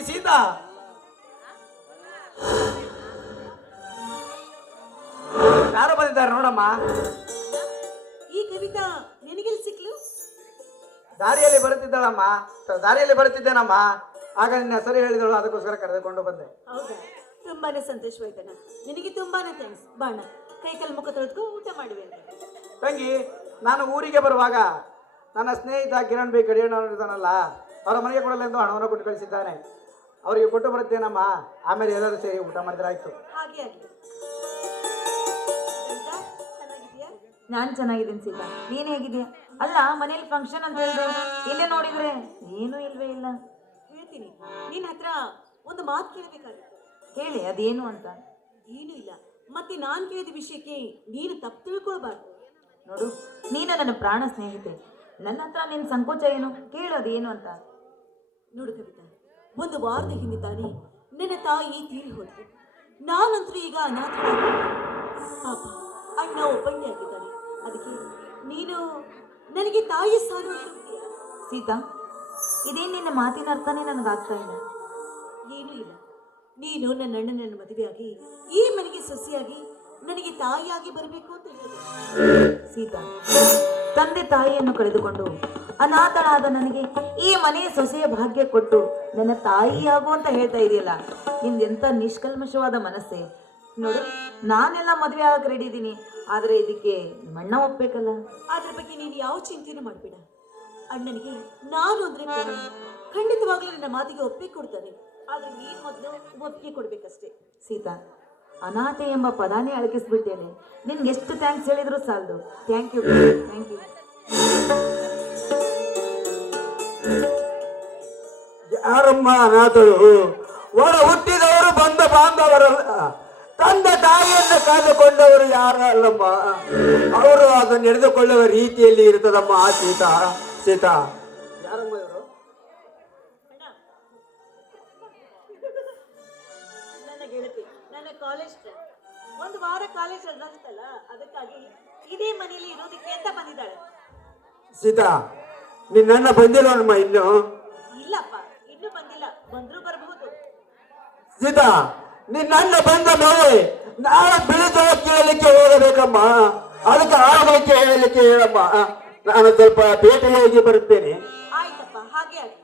ತಂಗಿ ಸೀತಾ, ಯಾರು ಬಂದಿದ್ದಾರೆ ನೋಡಮ್ಮ. ಈ ಕವಿತಾ ನಿನಗೆಲ್ಲಿ ಸಿಕ್ಲು? ದಾರಿಯಲ್ಲಿ ಬರುತ್ತಿದ್ದೇನಮ್ಮ. ಆಗ ನಿನ್ನ ಹೆಸರು ಹೇಳಿದಳು, ಅದಕ್ಕೋಸ್ಕರ ಕರೆದುಕೊಂಡು ಬಂದೆ. ಹೌದಾ, ತುಂಬಾನೇ ಸಂತೋಷವಾಯ್ತಣ್ಣ. ನಿನಗೆ ತುಂಬಾನೇ ಥ್ಯಾಂಕ್ಸ್. ಬಾಣ, ಕೈ ಕಾಲು ಮುಖ ತೊಳೆದ್ಕೊ, ಊಟ ಮಾಡುವೆ ಅಂತ. ತಂಗಿ, ನಾನು ಊರಿಗೆ ಬರುವಾಗ ನನ್ನ ಸ್ನೇಹಿತ ಕಿರಣ್ ಬಿ ಕಡಿಯಣ್ಣವರಿದ್ದಾನಲ್ಲ, ಅವರ ಮನೆಗೆ ಕೊಡಲೆಂದು ಹಣವನ್ನು ಕೊಟ್ಟು ಕಳಿಸಿದ್ದಾನೆ. ಅವರಿಗೆ ಕೊಟ್ಟು ಬರುತ್ತೇನಮ್ಮ. ಆಮೇಲೆ ಎಲ್ಲರೂ ಸೇರಿ ಊಟ ಮಾಡಿದ್ರೆ ಆಯ್ತು. ಹಾಗೆ ಆಗಲಿ. ಚೆನ್ನಾಗಿದ್ಯಾ? ನಾನು ಚೆನ್ನಾಗಿದ್ದೀನಿ ಸೀತಾ, ನೀನು ಹೇಗಿದ್ಯಾ? ಅಲ್ಲ, ಮನೇಲಿ ಫಂಕ್ಷನ್ ಅಂತ ಹೇಳಿದೆ, ಇಲ್ಲೇ ನೋಡಿದ್ರೆ ಏನೂ ಇಲ್ವೇ ಇಲ್ಲ. ಹೇಳ್ತೀನಿ, ನಿನ್ನ ಹತ್ರ ಒಂದು ಮಾತು ಕೇಳಬೇಕಾಗಿತ್ತು. ಹೇಳಿ, ಅದೇನು ಅಂತ. ಏನೂ ಇಲ್ಲ, ಮತ್ತೆ ನಾನು ಕೇಳಿದ ವಿಷಯಕ್ಕೆ ನೀನು ತಪ್ಪು ತಿಳ್ಕೊಳ್ಬಾರ್ದು. ನೋಡು, ನೀನು ನನ್ನ ಪ್ರಾಣ ಸ್ನೇಹಿತೆ, ನನ್ನ ಹತ್ರ ನಿನ್ನ ಸಂಕೋಚ ಏನು? ಕೇಳು, ಅದೇನು ಅಂತ. ನೋಡು ಕವಿತಾ, ಒಂದು ವಾರದ ಹಿಂದೆ ತಾನೇ ನನ್ನ ತಾಯಿ ತೀರಿ ಹೋದ್ರು. ನಾನಂತರೂ ಈಗ ಅನಾಥ. ಪಾಪ ಅಣ್ಣ ಒಬ್ಬಂಡೆ ಆಗಿದ್ದಾನೆ. ಅದಕ್ಕೆ ನೀನು ನನಗೆ ತಾಯಿ ಸಾರು ಅಂತೀಯಾ? ಸೀತಾ, ಇದೇನು ನಿನ್ನ ಮಾತಿನ ಅರ್ಥನೇ ನನಗಾಗ್ತಾ ಇಲ್ಲ. ಏನೂ ಇಲ್ಲ, ನೀನು ನನ್ನ ಅಣ್ಣನನ್ನು ಮದುವೆಯಾಗಿ ಈ ಮನೆಗೆ ಸೊಸೆಯಾಗಿ ನನಗೆ ತಾಯಿಯಾಗಿ ಬರಬೇಕು ಅಂತ ಹೇಳಿದೆ. ಸೀತಾ, ತಂದೆ ತಾಯಿಯನ್ನು ಕಳೆದುಕೊಂಡು ಅನಾಥಳಾದ ನನಗೆ ಈ ಮನೆಯ ಸೊಸೆಯ ಭಾಗ್ಯ ಕೊಟ್ಟು ನನ್ನ ತಾಯಿಯಾಗು ಅಂತ ಹೇಳ್ತಾ ಇದೆಯಲ್ಲ, ನಿಂದೆಂಥ ನಿಷ್ಕಲ್ಮಶವಾದ ಮನಸ್ಸೆ. ನೋಡು, ನಾನೆಲ್ಲ ಮದುವೆ ಆಗಕ್ಕೆ ರೆಡಿ ಇದ್ದೀನಿ, ಆದರೆ ಇದಕ್ಕೆ ಮಣ್ಣ ಒಪ್ಬೇಕಲ್ಲ. ಅದ್ರ ಬಗ್ಗೆ ನೀನು ಯಾವ ಚಿಂತೆನೂ ಮಾಡಬೇಡ. ಅಣ್ಣನಿಗೆ ನಾನು ಅಂದ್ರೆ ಪ್ರೇಮ. ಖಂಡಿತವಾಗ್ಲೂ ನನ್ನ ಮಾತಿಗೆ ಒಪ್ಪಿಗೆ ಕೊಡ್ತಾನೆ. ಆದ್ರೆ ನೀನು ಮೊದಲು ಒಪ್ಪಿಗೆ ಕೊಡ್ಬೇಕಷ್ಟೇ. ಸೀತಾ, ಅನಾಥೆ ಎಂಬ ಪದಾನೇ ಅಳಕಿಸ್ಬಿಟ್ಟೇನೆ. ನಿನ್ಗೆ ಎಷ್ಟು ಥ್ಯಾಂಕ್ಸ್ ಹೇಳಿದ್ರು ಸಾಲದು. Thank you. ಯಾರಮ್ಮ ಅನಾಥಳು? ಒಳ ಹುಟ್ಟಿದವರು ಬಂದ ಬಾಂಧವರಲ್ಲ, ತಂದೆ ತಾಯಿಯನ್ನು ಕಾದುಕೊಂಡವರು ಯಾರಲ್ಲಮ್ಮ. ಅವರು ಅದನ್ನು ನಡೆದುಕೊಳ್ಳುವ ರೀತಿಯಲ್ಲಿ ಇರ್ತದಮ್ಮ. ಸೀತಾ, ಸೀತಾ ಯಾರಮ್ಮ ಇವರು? ನನ್ನ ಗೆಳತಿ, ನನ್ನ ಕಾಲೇಜ್ ಫ್ರೆಂಡ್. ಒಂದು ವಾರ ಕಾಲೇಜ್ ನಡೆಸ್ತಲ್ಲ, ಅದಕ್ಕಾಗಿ ಇದೇ ಮನೆಯಲ್ಲಿ ಇರೋದಕ್ಕೆ ಅಂತ ಬಂದಿದ್ದಾಳೆ. ಸೀತಾ, ನಿನ್ನ ಬಂದಿಲ್ಲವಮ್ಮ ಇನ್ನು? ಇಲ್ಲಪ್ಪ, ಇನ್ನೂ ಬಂದಿಲ್ಲ. ಬಂದ್ರೂ ಬರಬಹುದು. ಸೀತಾ, ನಿನ್ನ ಬಂದ ಮೇಲೆ ನಾಳೆ ಬೆಳೆದ ಕೇಳಲಿಕ್ಕೆ ಹೋಗಬೇಕಮ್ಮ. ಅದಕ್ಕೆ ಆಗಲಿಕ್ಕೆ ಹೇಳಲಿಕ್ಕೆ ಹೇಳಮ್ಮ. ನಾನು ಸ್ವಲ್ಪ ಭೇಟಿಯಾಗಿ ಬರುತ್ತೇನೆ. ಆಯ್ತಪ್ಪ, ಹಾಗೆ ಆಗಲಿ.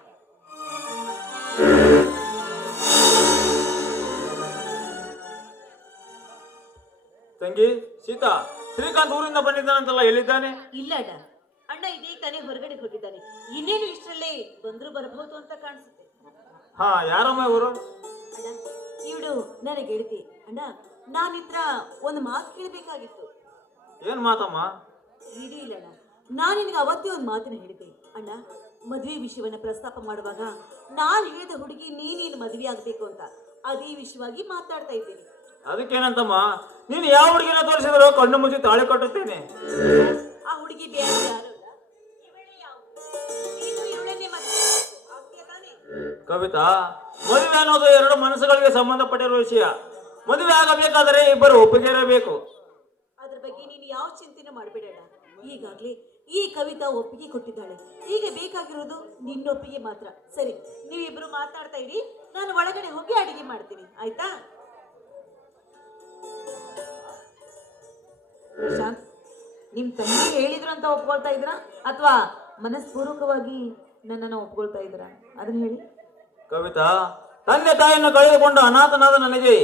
ತಂಗಿ ಸೀತಾ, ಶ್ರೀಕಾಂತ್ ಊರಿಂದ ಬಂದಿದ್ದಾನಂತಲ್ಲ, ಎಲ್ಲಿದ್ದಾನೆ? ಇಲ್ಲ ಅಣ್ಣ, ಅಣ್ಣ ಇದೀಗ ತಾನೇ ಹೊರಗಡೆ ಹೋಗಿದ್ದಾನೆ. ಇನ್ನೇನು ಇಷ್ಟರಲ್ಲೇ ಬಂದ್ರು ಬರಬಹುದು ಅಂತ ಕಾಣಿಸುತ್ತೆ. ಹಾ, ಯಾರಮ್ಮ ಇವರು? ಅಣ್ಣ, ಇವಳು ನನ್ನ ಗೆಳತಿ. ಅಣ್ಣ, ನಾನಿತ್ರ ಒಂದು ಮಾತು ಕೇಳಬೇಕಾಗಿತ್ತು. ಏನ್ ಮಾತಮ್ಮ? ಏನೂ ಇಲ್ಲ ಅಣ್ಣ, ನಾನು ನಿನಗೆ ಅವತ್ತೇ ಒಂದು ಮಾತನ್ನ ಹೇಳಿದ್ದೆ. ಅಣ್ಣ, ಮದುವೆ ವಿಷಯವನ್ನ ಪ್ರಸ್ತಾಪ ಮಾಡುವಾಗ ನಾನು ಹೇಳಿದ ಹುಡುಗಿ ನೀನೇನು ಮದುವೆ ಆಗಬೇಕು ಅಂತ, ಅದೇ ವಿಷಯವಾಗಿ ಮಾತಾಡ್ತಾ ಇದ್ದೇನೆ. ಅದಕ್ಕೇನಂತಮ್ಮ? ನೀನು ಯಾವ ಹುಡುಗಿನ ತೋರಿಸಿದ್ರು ಕಣ್ಣು ಮುಚ್ಚಿ ತಾಳಿ ಕಟ್ಟುತ್ತೇನೆ. ಆ ಹುಡುಗಿ ಬೇರೆ ಯಾರು ಅಲ್ಲ, ಇವಳೇ. ನೀನು ಇವಳನ್ನೇ ಮದುವೆ ಆಗ್ತೀಯ ತಾನೇ? ಕವಿತಾ, ಮದುವೆ ಅನ್ನೋದು ಎರಡು ಮನಸ್ಸುಗಳಿಗೆ ಸಂಬಂಧಪಟ್ಟಿರುವ ವಿಷಯ. ಮದುವೆ ಆಗಬೇಕಾದರೆ ಇಬ್ಬರು ಒಪ್ಪಿಗೆ ಇರಬೇಕು. ಅದ್ರ ಬಗ್ಗೆ ನೀನು ಯಾವ ಚಿಂತೆನೂ ಮಾಡಬೇಡಣ್ಣ. ಈಗಾಗ್ಲೇ ಈ ಕವಿತಾ ಒಪ್ಪಿಗೆ ಕೊಟ್ಟಿದ್ದಾಳೆ. ಈಗ ಬೇಕಾಗಿರೋದು ನಿನ್ನ ಒಪ್ಪಿಗೆ ಮಾತ್ರ. ಸರಿ, ನೀವಿಬ್ರು ಮಾತಾಡ್ತಾ ಇರಿ, ನಾನು ಒಳಗಡೆ ಹೋಗಿ ಅಡಿಗೆ ಮಾಡ್ತೀನಿ, ಆಯ್ತಾ? ಪ್ರಶಾಂತ್, ನಿಮ್ ತಂಗಿ ಹೇಳಿದ್ರು ಅಂತ ಒಪ್ಕೊಳ್ತಾ ಇದ್ರ ಅಥವಾ ಮನಸ್ಪೂರ್ವಕವಾಗಿ ನನ್ನನ್ನು ಒಪ್ಕೊಳ್ತಾ ಇದ್ರ? ಅದನ್ನ ಹೇಳಿ. ಕವಿತಾ, ತಂದೆ ತಾಯಿಯನ್ನು ಕಳೆದುಕೊಂಡು ಅನಾಥನಾದ ನನಗೆ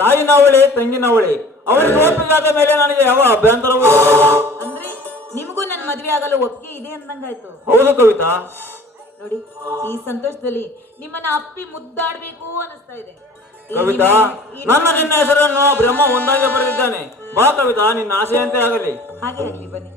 ತಾಯಿನವಳೆ, ತಂಗಿನವಳೆ. ಅವಳಿಗೆ ಒಪ್ಪಿಗೆ ಆದ ಮೇಲೆ ನನಗೆ ಯಾವ ಅಭ್ಯಂತರವೂ ಇಲ್ಲ. ಅಂದ್ರೆ ನಿಮಗೂ ನನ್ನ ಮದುವೆ ಆಗಲು ಒಪ್ಪಿಗೆ ಇದೆ ಅಂದಂಗಾಯ್ತು. ಹೌದು ಕವಿತಾ. ನೋಡಿ, ಈ ಸಂತೋಷದಲ್ಲಿ ನಿಮ್ಮನ್ನ ಅಪ್ಪಿ ಮುದ್ದಾಡ್ಬೇಕು ಅನಿಸ್ತಾ ಇದೆ. ಕವಿತಾ, ನನ್ನ ನಿನ್ನ ಹೆಸರನ್ನು ಬ್ರಹ್ಮ ಒಂದಾಗಿ ಬರೆದಿದ್ದಾನೆ. ಬಾ ಕವಿತಾ, ನಿನ್ನ ಆಸೆಯಂತೆ ಆಗಲಿ. ಹಾಗೆ ಆಗ್ಲಿ, ಬನ್ನಿ.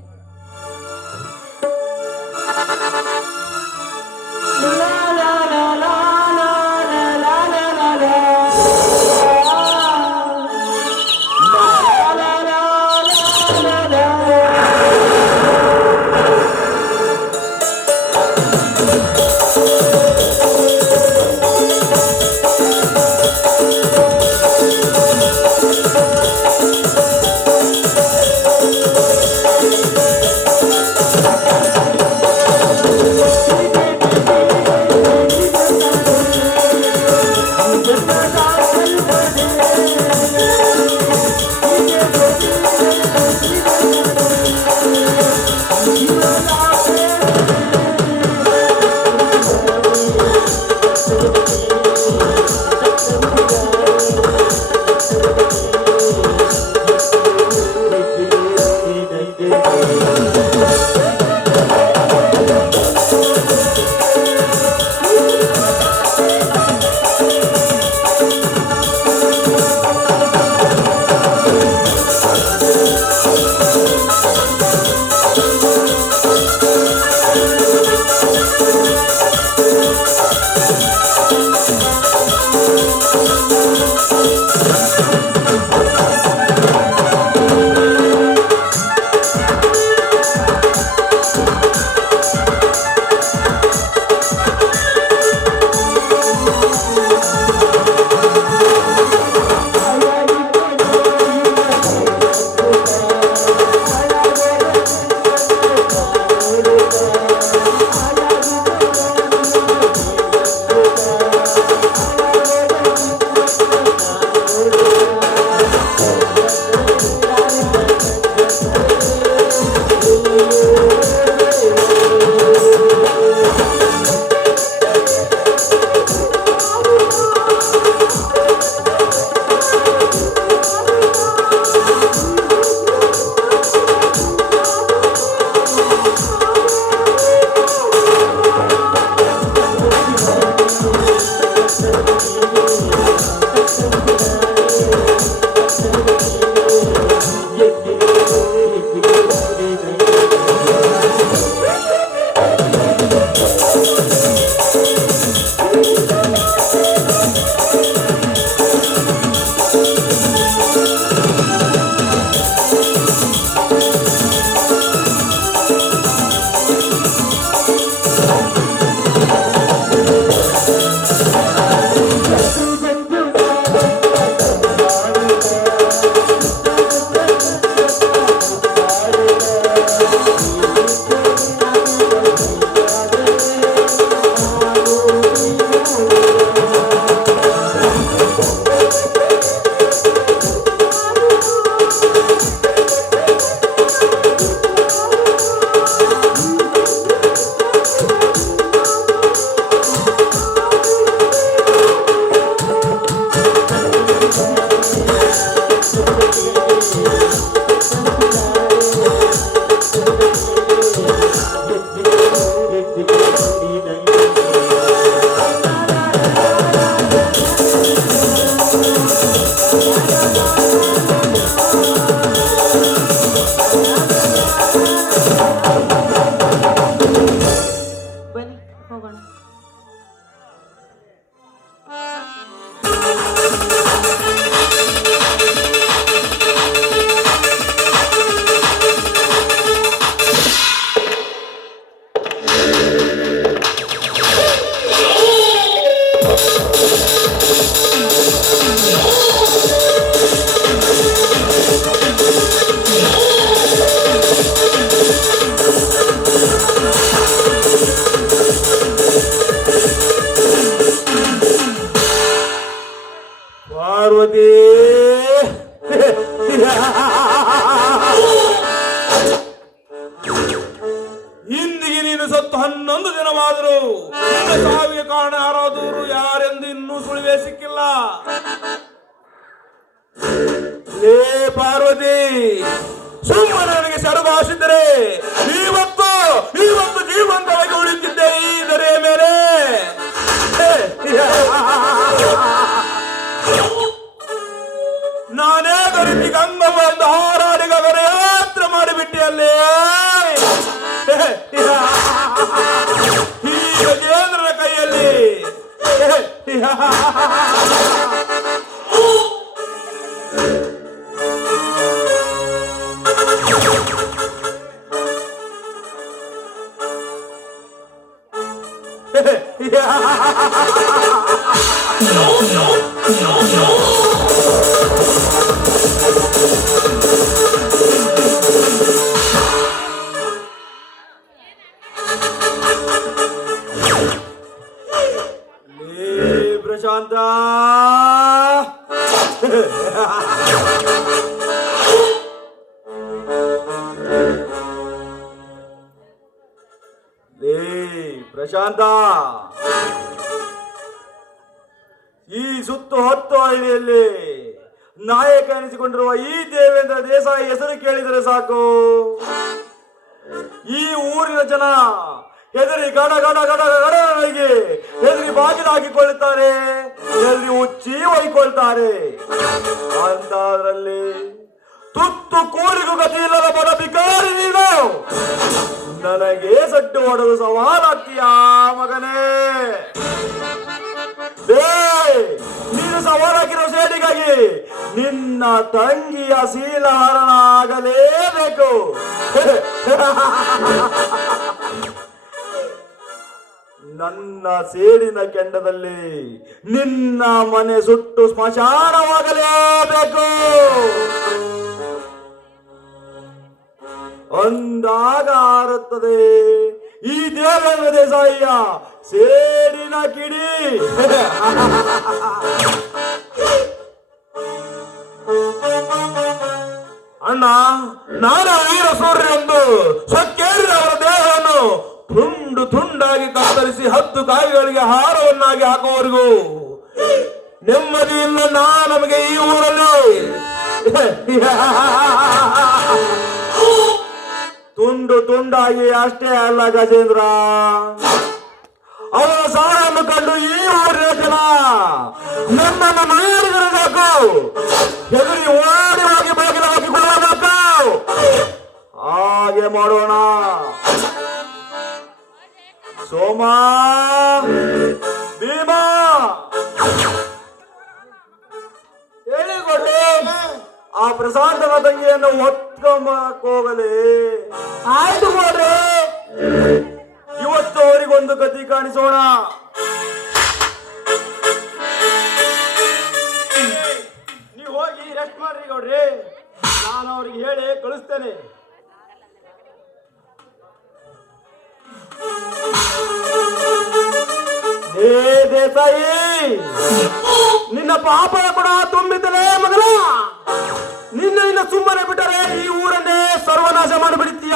ಹೋಗೋಣ. ಪಾರ್ವತಿ ಇಂದಿಗೆ ನೀನು ಸತ್ತು 11 ದಿನವಾದರೂ ನಿನ್ನ ಸಾವಿಗೆ ಕಾರಣ ಯಾರಾದವರು ಯಾರೆಂದು ಇನ್ನೂ ಸುಳಿವೇ ಸಿಕ್ಕಿಲ್ಲ. ಲೇ ಪಾರ್ವತಿ, ಸುಮ್ಮನೆ ನನಗೆ ಶರಭಾಷಿದ್ದರೆ ಇವತ್ತು ಜೀವಂತವಾಗಿ ಉಳಿತಿದ್ದೆ ಈ ದರೆಯ ಮೇಲೆ. ನಾನೇ ಗರಿತಿ ಗಂಗವ್ವ ಎಂದು ಹಾರಾಡಿ ಗಗನಯಾತ್ರೆ ಮಾಡಿಬಿಟ್ಟೆ ಅಲ್ಲೇ. ಈ ಗಜೇಂದ್ರನ ಕೈಯಲ್ಲಿ ಪ್ರಶಾಂತ, ಪ್ರಶಾಂತ, ಈ ಸುತ್ತು 10 ಹಳ್ಳಿಯಲ್ಲಿ ನಾಯಕ ಎನಿಸಿಕೊಂಡಿರುವ ಈ ದೇವೇಂದ್ರ ದೇಸಾಯಿ ಹೆಸರು ಕೇಳಿದರೆ ಸಾಕು, ಈ ಊರಿನ ಜನ ಹೆದರಿ ಗಡ ಗಡ ಗಡ ಗಡಗಳಿಗೆ ಹೆದರಿ ಬಾಗಿಲು ಹಾಕಿಕೊಳ್ಳುತ್ತಾರೆ, ಹೆದರಿ ಉಚ್ಚಿ ಒಯ್ಕೊಳ್ತಾರೆ. ಅಂತದ್ರಲ್ಲಿ ತುತ್ತು ಕೂಲಿಗೂ ಗತಿ ಇಲ್ಲದ ಬಡ ಬಿಕಾರಿ ನೀನು ನನಗೆ ಸಡ್ಡು ಹೊಡೆದು ಸವಾಲಾಗ್ತೀಯಾ ಮಗನೇ? ನೀನು ಸವಾಲಾಗಿರೋ ಸೇಡಿಗಾಗಿ ನಿನ್ನ ತಂಗಿಯ ಶೀಲಹರಣ ಆಗಲೇಬೇಕು. ನನ್ನ ಸೇಡಿನ ಕೆಂಡದಲ್ಲಿ ನಿನ್ನ ಮನೆ ಸುಟ್ಟು ಸ್ಮಶಾನವಾಗಲೇಬೇಕು. ಅಂದಾಗ ಆರುತ್ತದೆ ಈ ದೇವೇಂದ್ರ ದೇಸಾಯಿಯ ಸೇಡಿನ ಕಿಡಿ. ಅಣ್ಣ, ನಾನು ವೀರ ಸೂರ್ಯರೆಂದು ಸೊಕ್ಕೇರಿದ ಅವರ ದೇಹವನ್ನು ತುಂಡು ತುಂಡಾಗಿ ಕತ್ತರಿಸಿ 10 ಕಾಯಿಗಳಿಗೆ ಹಾರವನ್ನಾಗಿ ಹಾಕುವವರೆಗೂ ನೆಮ್ಮದಿ ಇಲ್ಲ ನಮಗೆ ಈ ಊರಲ್ಲಿ. ತುಂಡು ತುಂಡಾಗಿ ಅಷ್ಟೇ ಅಲ್ಲ ಗಜೇಂದ್ರ, ಅವರ ಸಾರನ್ನು ಕಂಡು ಈ ಊರಿನ ಜನ ನನ್ನನ್ನು ನಾಡಿದರೆ ಸಾಕು, ಹೆದರಿ ಓಡಿ ಹೋಗಿ ಬಾಗಿಲು ಹಾಕಿಕೊಳ್ಳಬೇಕು. ಹಾಗೆ ಮಾಡೋಣ. ಸೋಮ, ಭೀಮಾ, ಹೇಳಿಕೊಡ್ರಿ ಆ ಪ್ರಶಾಂತನ ತಂಗಿಯನ್ನು ಹೊತ್ಕೊಂಬಕ್ ಹೋಗಲಿ. ಆಯ್ತು ನೋಡ್ರಿ, ಇವತ್ತು ಅವರಿಗೊಂದು ಗತಿ ಕಾಣಿಸೋಣ. ನೀವು ಹೋಗಿ ರೆಸ್ಟ್ ಮಾಡ್ರಿ ಗೌಡ್ರಿ, ನಾನು ಅವ್ರಿಗೆ ಹೇಳಿ ಕಳಿಸ್ತೇನೆ. ಹೇ ದೇಸಾಯಿ, ನಿನ್ನ ಪಾಪ ಕೂಡ ತುಂಬಿದ್ದಲೇ ಮಗನ. ನಿನ್ನ ಸುಮ್ಮನೆ ಬಿಟ್ಟರೆ ಈ ಊರನ್ನೇ ಸರ್ವನಾಶ ಮಾಡಿಬಿಡುತ್ತೀಯ.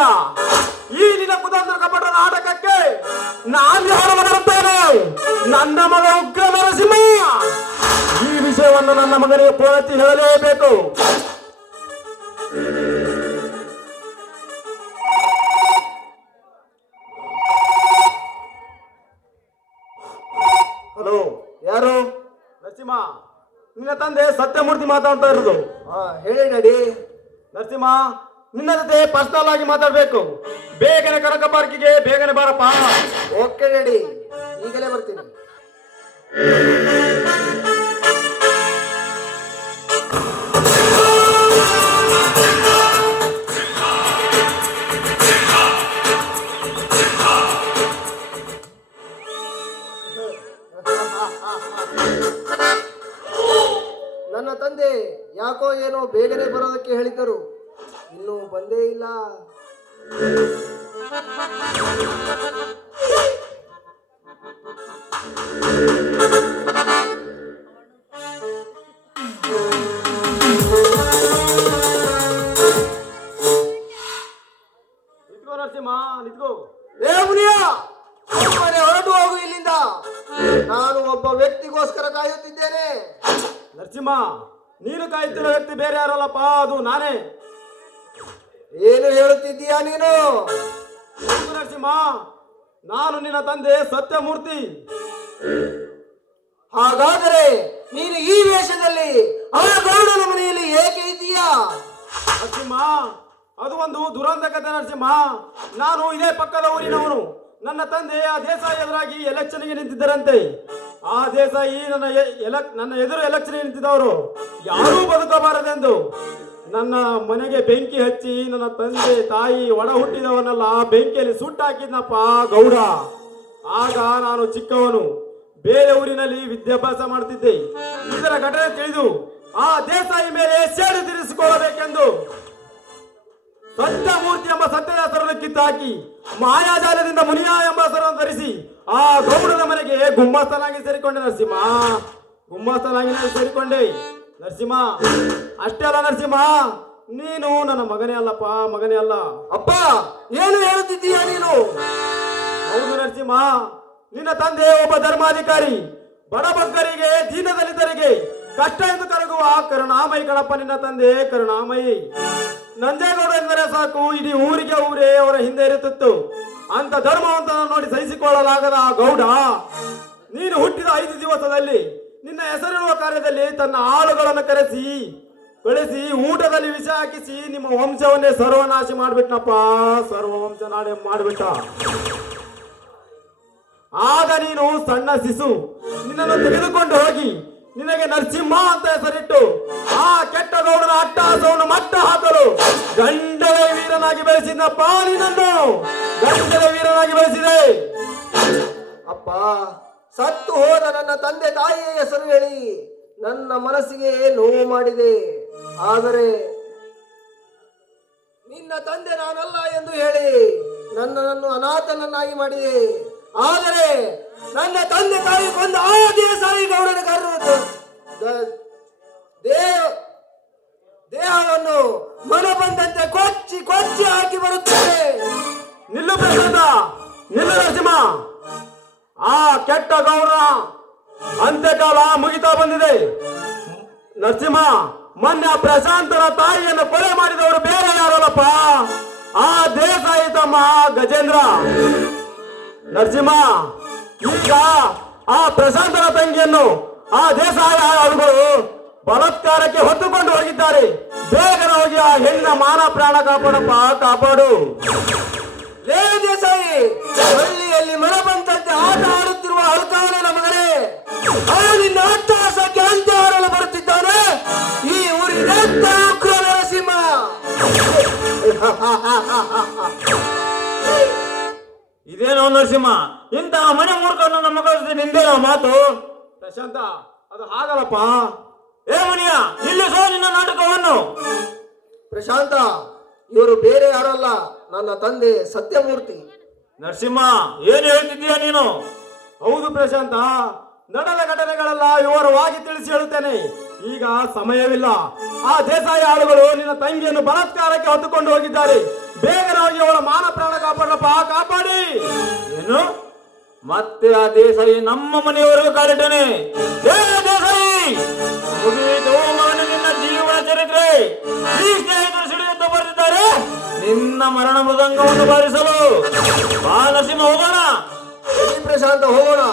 ಈ ನಿನ್ನ ಕುತಂತ್ರ ಕಪಟ ನಾಟಕಕ್ಕೆ ನಾನು ಯಾರು ಬರುತ್ತೇನೆ? ನನ್ನ ಮಗ ಉಗ್ರ ನರಸಿಂಹ. ಈ ವಿಷಯವನ್ನು ನನ್ನ ಮಗನಿಗೆ ಪೂರ್ತಿ ಹೇಳಲೇಬೇಕು. ಹಲೋ, ಯಾರು? ನರಸಿಂಹ, ನಿನ್ನ ತಂದೆ ಸತ್ಯಮೂರ್ತಿ ಮಾತಾಡ್ತಾ ಇರೋದು. ಹೇಳಿ ಡ್ಯಾಡಿ. ನರಸಿಂಹ, ನಿನ್ನ ಜೊತೆ ಪರ್ಸನಲ್ ಆಗಿ ಮಾತಾಡ್ಬೇಕು. ಬೇಗನೆ ಕನಕ ಪಾರ್ಕಿಗೆ ಬೇಗನೆ ಬಾರಪ್ಪ. Okay daddy. ಈಗಲೇ ಬರ್ತೀನಿ. ನನ್ನ ತಂದೆ ಯಾಕೋ ಏನೋ ಬೇಗನೆ ಬರೋದಕ್ಕೆ ಹೇಳಿದ್ದರು, ಇನ್ನೂ ಬಂದೇ ಇಲ್ಲ. ನಿಂತ್ಕೋ ನರಸಿಂಹ, ನಿಂತ್ಕೋ. ಏ ಮುನಿಯ, ಸುಮ್ಮನೆ ಹೊರಟು ಹೋಗು ಇಲ್ಲಿಂದ. ನಾನು ಒಬ್ಬ ವ್ಯಕ್ತಿಗೋಸ್ಕರ ಕಾಯುತ್ತಿದ್ದೇನೆ. ನರಸಿಂಹ, ನೀನು ಕಾಯ್ತಿರೋ ವ್ಯಕ್ತಿ ಬೇರೆ ಯಾರಲ್ಲಪ್ಪ, ಅದು ನಾನೇ. ಏನು ಹೇಳುತ್ತಿದ್ದೀಯಾ ನೀನು? ಹೌದು ನರಸಿಂಹ, ನಾನು ನಿನ್ನ ತಂದೆ ಸತ್ಯಮೂರ್ತಿ. ಹಾಗಾದರೆ ನೀನು ಈ ವೇಷದಲ್ಲಿ ಆ ಗೌಡನ ಮನೆಯಲ್ಲಿ ಏಕೆ ಇದ್ದೀಯಾ? ನರಸಿಂಹ, ಅದು ಒಂದು ದುರಂತ ಕಥೆ ನರಸಿಂಹ. ನಾನು ಇದೇ ಪಕ್ಕದ ಊರಿನವನು. ನನ್ನ ತಂದೆ ಆ ದೇಸಾಯಿ ಎದುರಾಗಿ ಎಲೆಕ್ಷನ್ಗೆ ನಿಂತಿದ್ದರಂತೆ. ಆ ದೇಸಾಯಿ ನನ್ನ ಎದುರು ಎಲೆಕ್ಷನ್ಗೆ ನಿಂತಿದ್ದವರು ಯಾರೂ ಬದುಕಬಾರದೆಂದು ನನ್ನ ಮನೆಗೆ ಬೆಂಕಿ ಹಚ್ಚಿ ನನ್ನ ತಂದೆ ತಾಯಿ ಒಡ ಹುಟ್ಟಿದವನ್ನೆಲ್ಲ ಬೆಂಕಿಯಲ್ಲಿ ಸುಟ್ಟಾಕಿದ್ನಪ್ಪ ಗೌಡ. ಆಗ ನಾನು ಚಿಕ್ಕವನು, ಬೇರೆ ಊರಿನಲ್ಲಿ ವಿದ್ಯಾಭ್ಯಾಸ ಮಾಡ್ತಿದ್ದೆ. ಇದರ ಘಟನೆ ತಿಳಿದು ಆ ದೇಸಾಯಿ ಮೇಲೆ ಸೇಡು ತೀರಿಸಿಕೊಳ್ಳಬೇಕೆಂದು ಸತ್ಯಮೂರ್ತಿ ಎಂಬ ಸತ್ಯದ ಹೆಸರನ್ನು ಕಿತ್ತಾಕಿ ಮಾಯಾಜಾಲದಿಂದ ಮುನಿಯ ಎಂಬ ಹೆಸರನ್ನು ಧರಿಸಿ ಆ ಗೌಡನ ಮನೆಗೆ ಗುಮ್ಮಸ್ತನಾಗಿ ಸೇರಿಕೊಂಡೆ ನರಸಿಂಹ. ಗುಮ್ಮಸ್ತನಾಗಿ ಸೇರಿಕೊಂಡೆ ನರಸಿಂಹ. ಅಷ್ಟೇ ಅಲ್ಲ ನರಸಿಂಹ, ನೀನು ನನ್ನ ಮಗನೇ ಅಲ್ಲಪ್ಪ, ಮಗನೇ ಅಲ್ಲ. ಅಪ್ಪ, ಏನು ಹೇಳುತ್ತಿದ್ದೀಯಾ ನೀನು? ಹೌದು ನರಸಿಂಹ, ನಿನ್ನ ತಂದೆ ಒಬ್ಬ ಧರ್ಮಾಧಿಕಾರಿ. ಬಡಬಗ್ಗರಿಗೆ, ದೀನದಲಿತರಿಗೆ ಕಷ್ಟ ಎಂದು ಕರಗುವ ಕರುಣಾಮಯಿ ಕಣಪ್ಪ ನಿನ್ನ ತಂದೆ, ಕರುಣಾಮಯಿ. ನಂಜೇಗೌಡ ಎಂದರೆ ಸಾಕು, ಇಡೀ ಊರಿಗೆ ಊರೇ ಅವರ ಹಿಂದೆ ಇರುತ್ತಿತ್ತು. ಅಂತ ಧರ್ಮವಂತನ ನೋಡಿ ಸಹಿಸಿಕೊಳ್ಳಲಾಗದ ಆ ಗೌಡ ನೀನು ಹುಟ್ಟಿದ 5 ದಿವಸದಲ್ಲಿ ನಿನ್ನ ಹೆಸರಿಡುವ ಕಾರ್ಯದಲ್ಲಿ ತನ್ನ ಆಳುಗಳನ್ನು ಕಳಿಸಿ ಊಟದಲ್ಲಿ ವಿಷ ಹಾಕಿಸಿ ನಿಮ್ಮ ವಂಶವನ್ನೇ ಸರ್ವನಾಶ ಮಾಡಿಬಿಟ್ನಪ್ಪ, ಸರ್ವವಂಶ ನಾಡೆ ಮಾಡಿಬಿಟ್ಟ. ಆಗ ನೀನು ಸಣ್ಣ ಶಿಶು. ನಿನ್ನನ್ನು ತೆಗೆದುಕೊಂಡು ಹೋಗಿ ನಿನಗೆ ನರಸಿಂಹ ಅಂತ ಹೆಸರಿಟ್ಟು ಆ ಕೆಟ್ಟ ಗೌಡನ ಅಟ್ಟಹಾಸವನ್ನು ಮಟ್ಟ ಹಾಕಲು ಗಂಡದ ವೀರನಾಗಿ ಬೆಳೆಸಿದ್ನಪ್ಪ ನಿನ್ನನ್ನು. ಗಂಡದ ವೀರನಾಗಿ ಬೆಳೆಸಿದೆ. ಅಪ್ಪ, ಸತ್ತು ಹೋದ ನನ್ನ ತಂದೆ ತಾಯಿಯ ಹೆಸರು ಹೇಳಿ ನನ್ನ ಮನಸ್ಸಿಗೆ ನೋವು ಮಾಡಿದೆ. ಆದರೆ ನಿನ್ನ ತಂದೆ ನಾನಲ್ಲ ಎಂದು ಹೇಳಿ ನನ್ನನ್ನು ಅನಾಥನನ್ನಾಗಿ ಮಾಡಿದೆ. ಆದರೆ ನನ್ನ ತಂದೆ ತಾಯಿ ಕೊಂದ ಆ ದೇಸಾಯಿ ಗೌಡನ ದೇಹವನ್ನು ಮನ ಬಂದಂತೆ ಕೊಚ್ಚಿ ಕೊಚ್ಚಿ ಹಾಕಿ ಬರುತ್ತದೆ. ನಿಲ್ಲು ಪ್ರಸಾದ, ನಿಲ್ಲು ನರಸಿಂಹ. ಆ ಕೆಟ್ಟ ಗೌಡ ಅಂತ್ಯಕಾಲ ಮುಗಿತಾ ಬಂದಿದೆ ನರಸಿಂಹ. ಮೊನ್ನೆ ಪ್ರಶಾಂತರ ತಾಯಿಯನ್ನು ಕೊಲೆ ಮಾಡಿದವರು ಬೇರೆ ಯಾರಲ್ಲಪ್ಪ, ಆ ದೇಸಾಯಿ ತಮ್ಮ ಗಜೇಂದ್ರ. ನರಸಿಂಹ, ಈಗ ಆ ಪ್ರಶಾಂತರ ತಂಗಿಯನ್ನು ಆ ದೇಸಾಯಿ ಆಳುಗಳು ಬಲಾತ್ಕಾರಕ್ಕೆ ಹೊತ್ತುಕೊಂಡು ಹೋಗಿದ್ದಾರೆ. ಬೇಗನೆ ಹೋಗಿ ಆ ಹೆಣ್ಣಿನ ಮಾನ ಪ್ರಾಣ ಕಾಪಾಡಪ್ಪ, ಕಾಪಾಡು. ಲೇ ದೇಸಾಯಿ, ಹಳ್ಳಿಯಲ್ಲಿ ಮನ ಬಂದಂತೆ ಆಟ ಆಡುತ್ತಿರುವ ಅಲ್ಕಾವನ ಮಗನೇ, ನಿನ್ನ ಅಟ್ಟಹಾಸಕ್ಕೆ ಅಂತ್ಯ ಹಾರಲು ಬರುತ್ತಿದ್ದಾನೆ ಈ ಊರಿನ ನರಸಿಂಹ. ಇದೇನೋ ನರಸಿಂಹ, ಇಂತಹ ಮನೆ ಮೂರ್ಖನ್ನು ನಮ್ಮ ಮಗಳ ನಿಂದೇನೋ ಮಾತು? ಪ್ರಶಾಂತ, ಅದು ಹಾಗಲ್ಲಪ್ಪ. ಏ ಮುನಿಯ, ನಿಲ್ಲಿಸೋ ನಿನ್ನ ನಾಟಕವನ್ನು. ಪ್ರಶಾಂತ, ಇವರು ಬೇರೆ ಯಾರಲ್ಲ, ನನ್ನ ತಂದೆ ಸತ್ಯಮೂರ್ತಿ. ನರಸಿಂಹ, ಏನು ಹೇಳ್ತಿದ್ದೀಯ ನೀನು? ಹೌದು ಪ್ರಶಾಂತ, ನಡೆದ ಘಟನೆಗಳೆಲ್ಲ ವಿವರವಾಗಿ ತಿಳಿಸಿ ಹೇಳುತ್ತೇನೆ. ಈಗ ಸಮಯವಿಲ್ಲ. ಆ ದೇಸಾಯಿ ಆಳುಗಳು ನಿನ್ನ ತಂಗಿಯನ್ನು ಬಲಾತ್ಕಾರಕ್ಕೆ ಹೊತ್ತುಕೊಂಡು ಹೋಗಿದ್ದಾರೆ. ಬೇಗನೆ ಹೋಗಿ ಅವಳ ಮಾನ ಪ್ರಾಣ ಕಾಪಾಡಪ್ಪ, ಕಾಪಾಡಿ. ಏನು? ಮತ್ತೆ ಆ ದೇಸಾಯಿ ನಮ್ಮ ಮನೆಯವರೆಗೂ ಕಾಲಿಟ್ಟನೆ? ದೇಸಾಯಿ, ಮುಗಿಯಿತು ಮಗನ ನಿನ್ನ ಜೀವನ ಚರಿತ್ರೆ. ಈ ಸ್ನೇಹಿತರು ಸಿಡಿಯುತ್ತಾ ಬರೆದಿದ್ದಾರೆ ನಿನ್ನ ಮರಣ ಮೃದಂಗವನ್ನು ಬಾರಿಸಲು. ಬಾ ನರಸಿಂಹ, ಹೋಗೋಣ. ಪ್ರಶಾಂತ, ಹೋಗೋಣ.